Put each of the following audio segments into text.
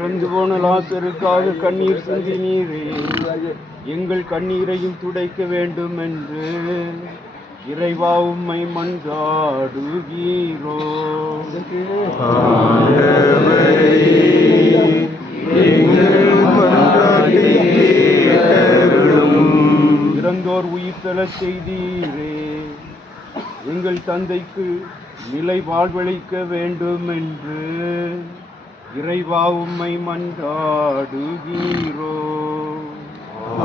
இறந்து போன லாசருக்காக கண்ணீர் சிந்தினீரே எங்கள் கண்ணீரையும் துடைக்க வேண்டும் என்று இறைவா உம்மை மன்றாடுகிறோ இறந்தோர் உயிர்த்தல செய்தீரே. எங்கள் தந்தைக்கு நிலை வாழ்வளிக்க வேண்டும் என்று இறைவா உம்மை மன்றாடுகிறோ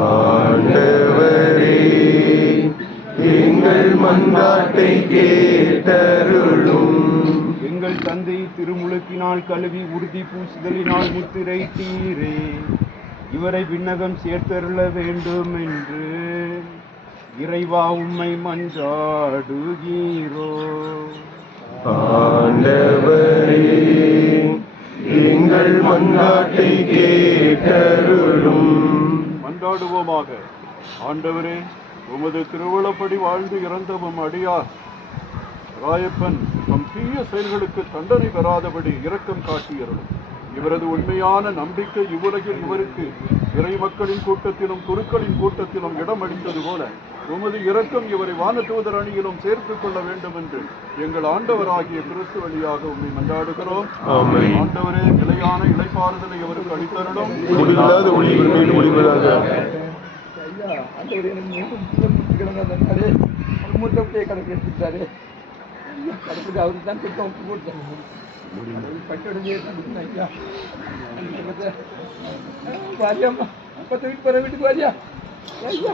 ஆண்டவரே எங்கள் மன்றாட்டை கேட்டருளும். எங்கள் தந்தை திருமுழுக்கினால் கழுவி உறுதி பூசுதலினால் முத்திரை தீரே. இவரை விண்ணகம் சேர்த்தருள வேண்டும் என்று இறைவா உம்மை மன்றாடுகிறோ ஆண்டவரே எங்கள் கேட்டருளும். மன்றாடுவோமாக ஆண்டவரே உமது திருவிழப்படி வாழ்ந்து இறந்தவும் அடியார். ராயப்பன் தம் தீய செயல்களுக்கு தண்டனை பெறாதபடி இரக்கம் காட்டியருளும். இவரது உண்மையான நம்பிக்கை இவ்வுலகில் இவருக்கு. இறை மக்களின் கூட்டத்திலும் குருக்களின் கூட்டத்திலும் இடம் அளித்தது போல உமது இரக்கம் இவரை வானதூதர் அணியிலும் சேர்த்துக் கொள்ள வேண்டும் என்று எங்கள் ஆண்டவராகிய கிறிஸ்து வழியாக உண்மை மன்றாடுகிறோம். ஆமென். ஆண்டவரே நிலையான இளைப்பாறுதலை இவருக்கு ஐயா கடைசியில் அவருக்கு தான் திட்டம் விட்டு போட்டேன் பட்டோடனே ஐயா. வாரியாம்மா பத்து வீட்டு போகிற வீட்டுக்கு வாரியா. ஐயா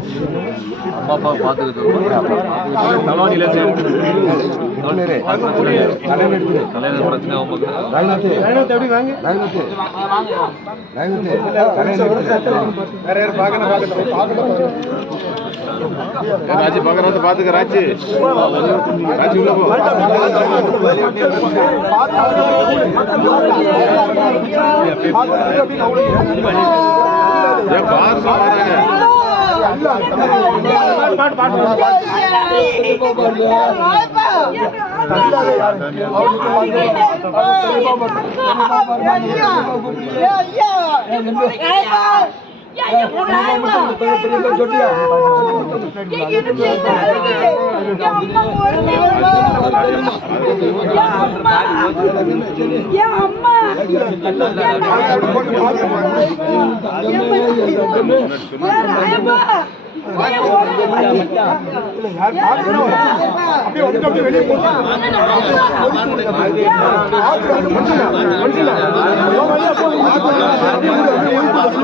ஐயா அப்பா பார்த்துக்கிட்டு தலைவர் பிரச்சனை ராஜி பக்கத்துல பாத்துக்க ராஜி. ராஜி உள்ள போ. Yeah, yeah. ஏன் பாருங்க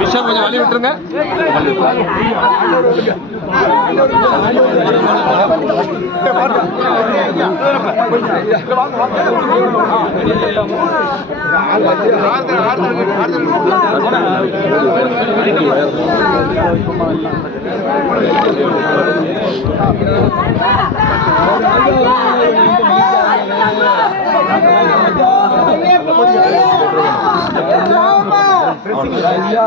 பிஷா கொஞ்சம் வழி விட்டுருங்க. ஐயா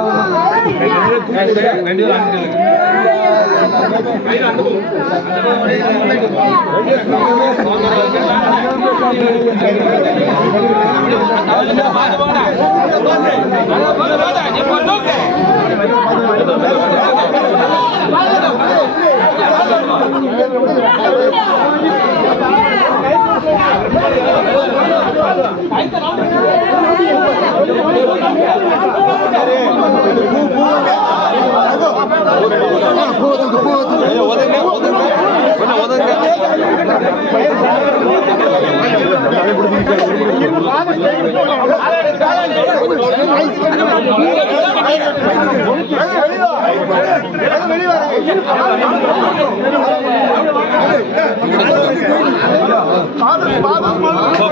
பாதம் பாதம் பாதம்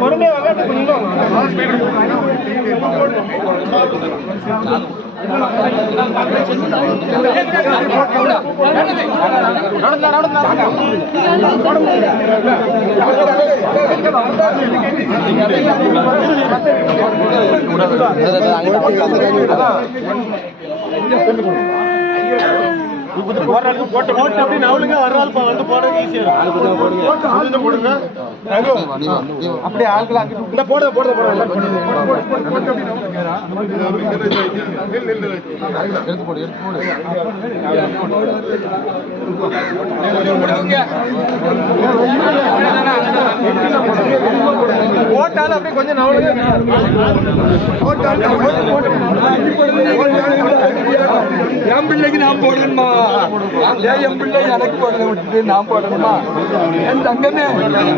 பொறுமையா விளையாட்டு நடந்த நடந்த வெளியே அப்படியே ஆட்கள் அங்கிட்டு இந்த போடுற போடுற போடுற போட்டாலும் அப்படியே கொஞ்சம் நவலுங்க போட்டாலும் பிள்ளைக்கு நான் போடணுமா? ஏன் என் பிள்ளை எனக்கு போடல விட்டுட்டு நான் போடணுமா? என் தங்கமே.